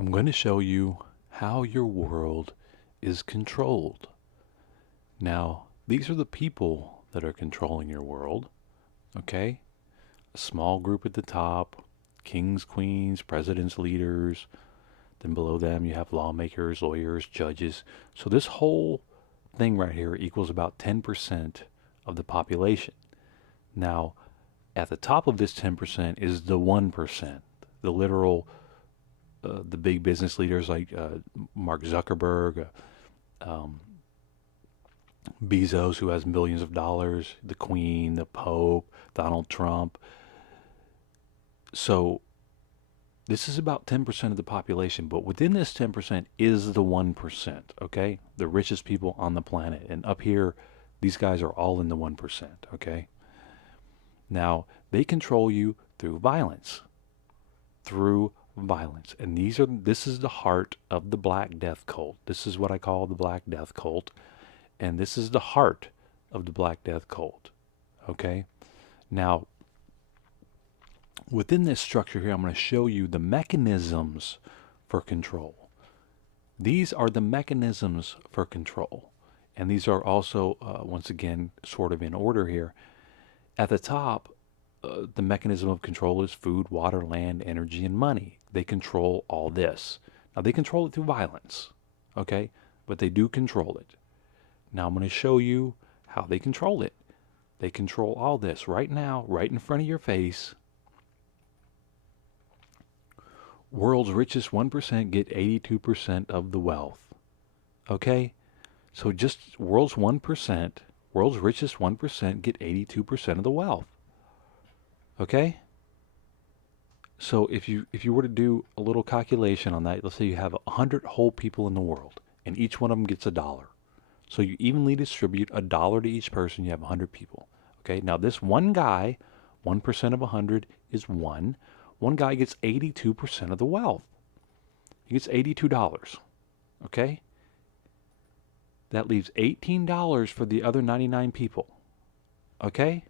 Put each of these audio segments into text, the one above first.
I'm going to show you how your world is controlled. Now, these are the people that are controlling your world, okay? A small group at the top, kings, queens, presidents, leaders. Then below them you have lawmakers, lawyers, judges. So this whole thing right here equals about 10% of the population. Now, at the top of this 10% is the 1%, the literal, the big business leaders like Mark Zuckerberg, um, Bezos, who has millions of dollars, the Queen, the Pope, Donald Trump. So this is about 10% of the population, but within this 10% is the 1%, okay? The richest people on the planet. And up here, these guys are all in the 1%, okay? Now, they control you through violence. Through violence. And this is the heart of the Black Death cult. This is what I call the Black Death cult. And this is the heart of the Black Death cult. Okay? Now, within this structure here, I'm going to show you the mechanisms for control. These are the mechanisms for control. And these are also, once again, sort of in order here. At the top, the mechanism of control is food, water, land, energy, and money. They control all this. Now, they control it through violence, okay? But they do control it. Now, I'm going to show you how they control it. They control all this right now, right in front of your face. World's richest 1% get 82% of the wealth, okay? So just world's richest 1% get 82% of the wealth. Okay? So if you were to do a little calculation on that, let's say you have 100 whole people in the world, and each one of them gets $1. So you evenly distribute $1 to each person, you have 100 people. Okay? Now this one guy, 1% of 100 is 1. One guy gets 82% of the wealth. He gets $82. Okay? That leaves $18 for the other 99 people. Okay?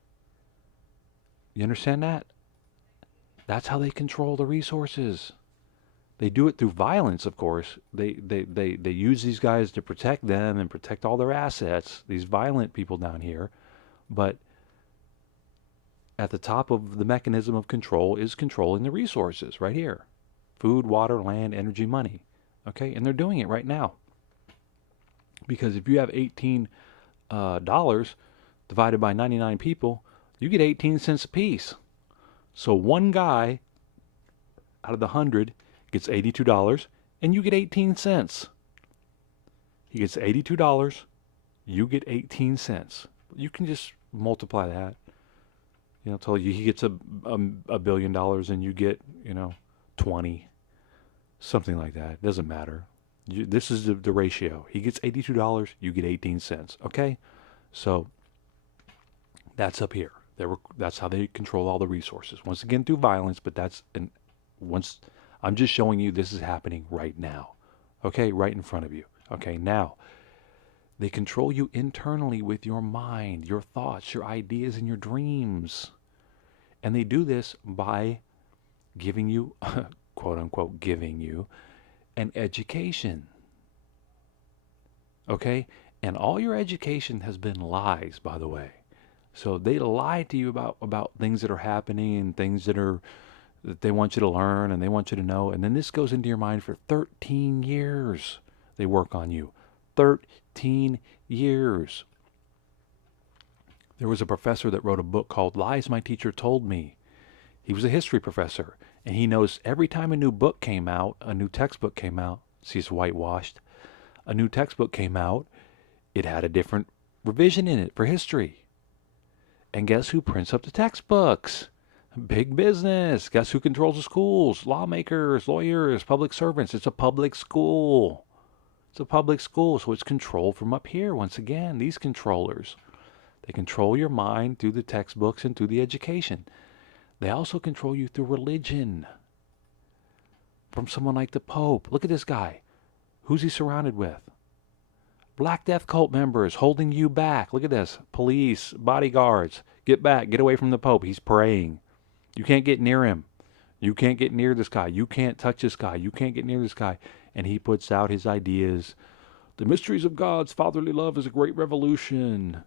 You understand that? That's how they control the resources. They do it through violence, of course. They use these guys to protect them and protect all their assets, these violent people down here. But at the top of the mechanism of control is controlling the resources right here. Food, water, land, energy, money. Okay? And they're doing it right now. Because if you have $18 divided by 99 people, you get 18 cents apiece. So one guy out of the 100 gets $82 and you get 18 cents. He gets $82, you get 18 cents. You can just multiply that. You know, tell you he gets $1 billion and you get, 20. Something like that. It doesn't matter. This is the ratio. He gets $82, you get 18 cents. Okay? So that's up here. That's how they control all the resources. Once again, through violence, but I'm just showing you this is happening right now. Okay, right in front of you. Okay, now, they control you internally with your mind, your thoughts, your ideas, and your dreams. And they do this by giving you, quote unquote, giving you an education. Okay? And all your education has been lies, by the way. So they lie to you about things that are happening and things that they want you to learn and they want you to know. And then this goes into your mind for 13 years. They work on you. 13 years. There was a professor that wrote a book called Lies My Teacher Told Me. He was a history professor. And he knows every time a new book came out, a new textbook came out, see it's whitewashed, a new textbook came out, it had a different revision in it for history. And guess who prints up the textbooks? Big business. Guess who controls the schools? Lawmakers, lawyers, public servants. It's a public school. It's a public school, so it's controlled from up here. Once again, these controllers. They control your mind through the textbooks and through the education. They also control you through religion. From someone like the Pope. Look at this guy. Who's he surrounded with? Black Death cult members holding you back. Look at this. Police, bodyguards. Get back. Get away from the Pope. He's praying. You can't get near him. You can't get near this guy. You can't touch this guy. You can't get near this guy. And he puts out his ideas. The mysteries of God's fatherly love is a great revolution.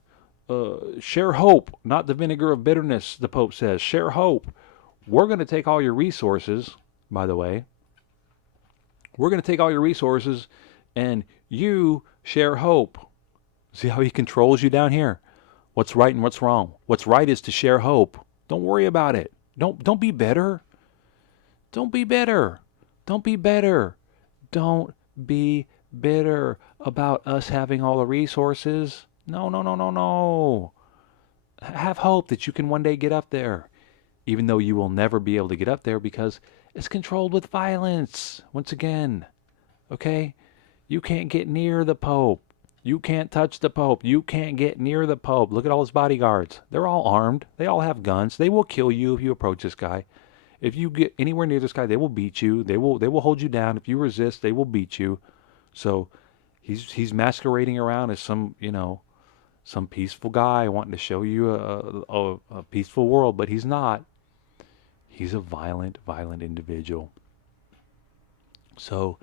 Share hope, not the vinegar of bitterness, the Pope says. Share hope. We're going to take all your resources, by the way. We're going to take all your resources and you share hope. See how he controls you down here? What's right and what's wrong? What's right is to share hope. Don't worry about it. Don't be bitter. Don't be bitter. Don't be bitter. Don't be bitter about us having all the resources. No, no, no, no, no. Have hope that you can one day get up there, even though you will never be able to get up there because it's controlled with violence. Once again, okay? You can't get near the Pope. You can't touch the Pope. You can't get near the Pope. Look at all his bodyguards. They're all armed. They all have guns. They will kill you if you approach this guy. If you get anywhere near this guy, they will beat you. They will hold you down. If you resist, they will beat you. So he's masquerading around as some peaceful guy wanting to show you a peaceful world, but he's not. He's a violent individual. So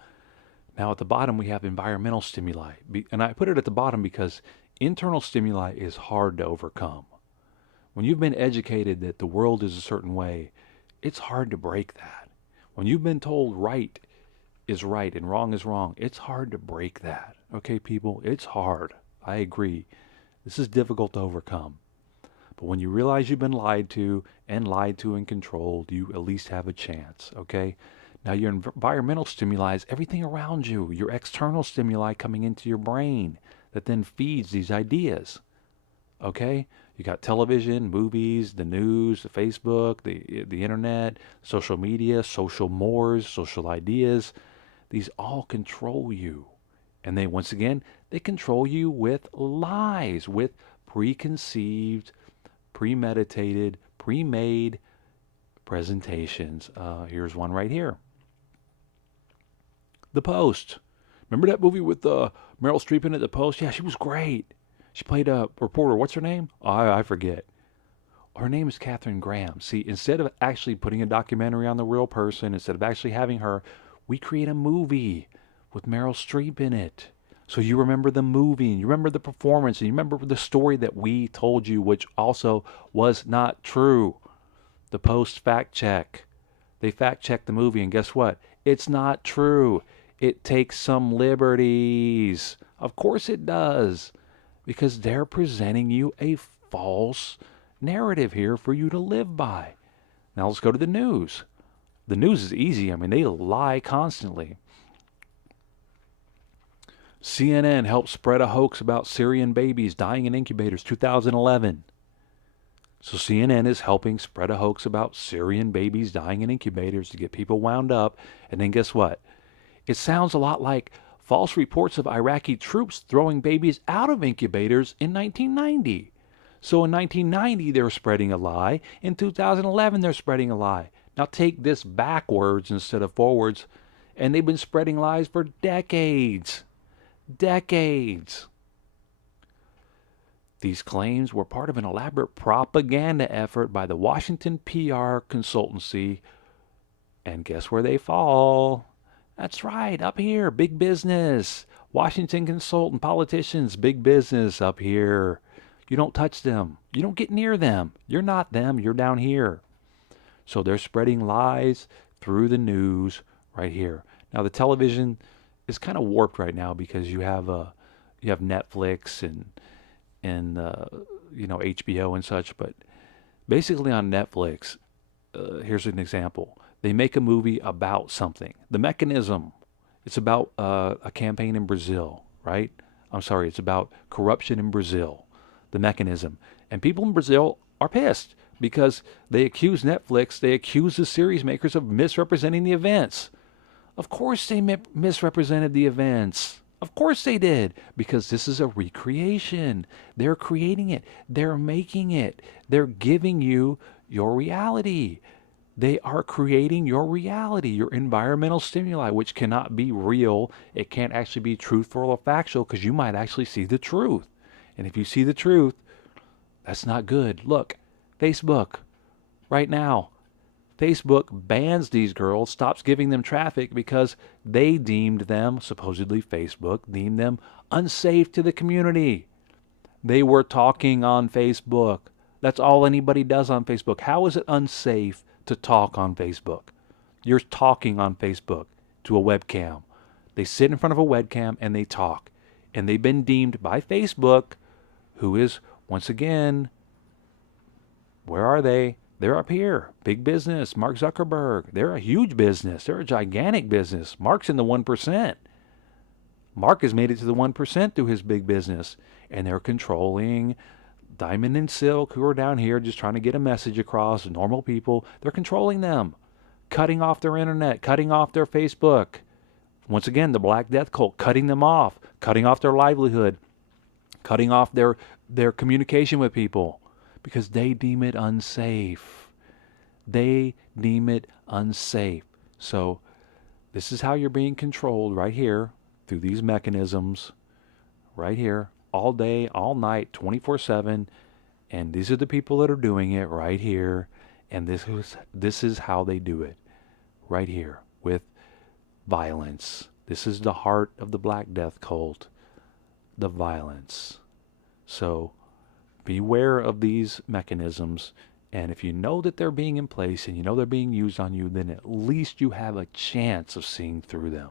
now at the bottom we have environmental stimuli. And I put it at the bottom because internal stimuli is hard to overcome. When you've been educated that the world is a certain way, it's hard to break that. When you've been told right is right and wrong is wrong, it's hard to break that. Okay, people? It's hard. I agree. This is difficult to overcome. But when you realize you've been lied to and controlled, you at least have a chance, okay? Now your environmental stimuli is everything around you, your external stimuli coming into your brain that then feeds these ideas, okay? You got television, movies, the news, the Facebook, the internet, social media, social mores, social ideas. These all control you. And they, once again, they control you with lies, with preconceived, premeditated, pre-made presentations. Here's one right here. The Post. Remember that movie with Meryl Streep in it, The Post? Yeah, she was great. She played a reporter. What's her name? Oh, I forget. Her name is Katharine Graham. See, instead of actually putting a documentary on the real person, instead of actually having her, we create a movie with Meryl Streep in it. So you remember the movie, and you remember the performance, and you remember the story that we told you, which also was not true. The Post fact check. They fact checked the movie, and guess what? It's not true. It takes some liberties. Of course it does. Because they're presenting you a false narrative here for you to live by. Now let's go to the news. The news is easy. I mean, they lie constantly. CNN helped spread a hoax about Syrian babies dying in incubators, 2011. So CNN is helping spread a hoax about Syrian babies dying in incubators to get people wound up. And then guess what? It sounds a lot like false reports of Iraqi troops throwing babies out of incubators in 1990. So in 1990, they were spreading a lie. In 2011, they're spreading a lie. Now take this backwards instead of forwards. And they've been spreading lies for decades. Decades. These claims were part of an elaborate propaganda effort by the Washington PR consultancy. And guess where they fall? That's right, up here, big business. Washington consultant, politicians, big business up here. You don't touch them. You don't get near them. You're not them. You're down here. So they're spreading lies through the news right here. Now the television is kind of warped right now because you have Netflix and HBO and such. But basically on Netflix, here's an example. They make a movie about something. The mechanism, it's about a campaign in Brazil, right? I'm sorry, it's about corruption in Brazil. The mechanism. And people in Brazil are pissed because they accuse Netflix, they accuse the series makers of misrepresenting the events. Of course they misrepresented the events. Of course they did, because this is a recreation. They're creating it. They're making it. They're giving you your reality. They are creating your reality, your environmental stimuli, which cannot be real. It can't actually be truthful or factual because you might actually see the truth. And if you see the truth, that's not good. Look, Facebook, right now, Facebook bans these girls, stops giving them traffic because they deemed them, supposedly Facebook, deemed them unsafe to the community. They were talking on Facebook. That's all anybody does on Facebook. How is it unsafe to talk on Facebook? You're talking on Facebook to a webcam. They sit in front of a webcam and they talk. And they've been deemed by Facebook, who is, once again, where are they? They're up here. Big business. Mark Zuckerberg. They're a huge business. They're a gigantic business. Mark's in the 1%. Mark has made it to the 1% through his big business. And they're controlling Diamond and Silk, who are down here just trying to get a message across, normal people. They're controlling them. Cutting off their internet. Cutting off their Facebook. Once again, the Black Death Cult, cutting them off. Cutting off their livelihood. Cutting off their communication with people. Because they deem it unsafe. They deem it unsafe. So this is how you're being controlled right here through these mechanisms right here all day, all night, 24/7. And these are the people that are doing it right here. And this is how they do it right here with violence. This is the heart of the Black Death Cult, the violence. So beware of these mechanisms, and if you know that they're being in place and you know they're being used on you, then at least you have a chance of seeing through them.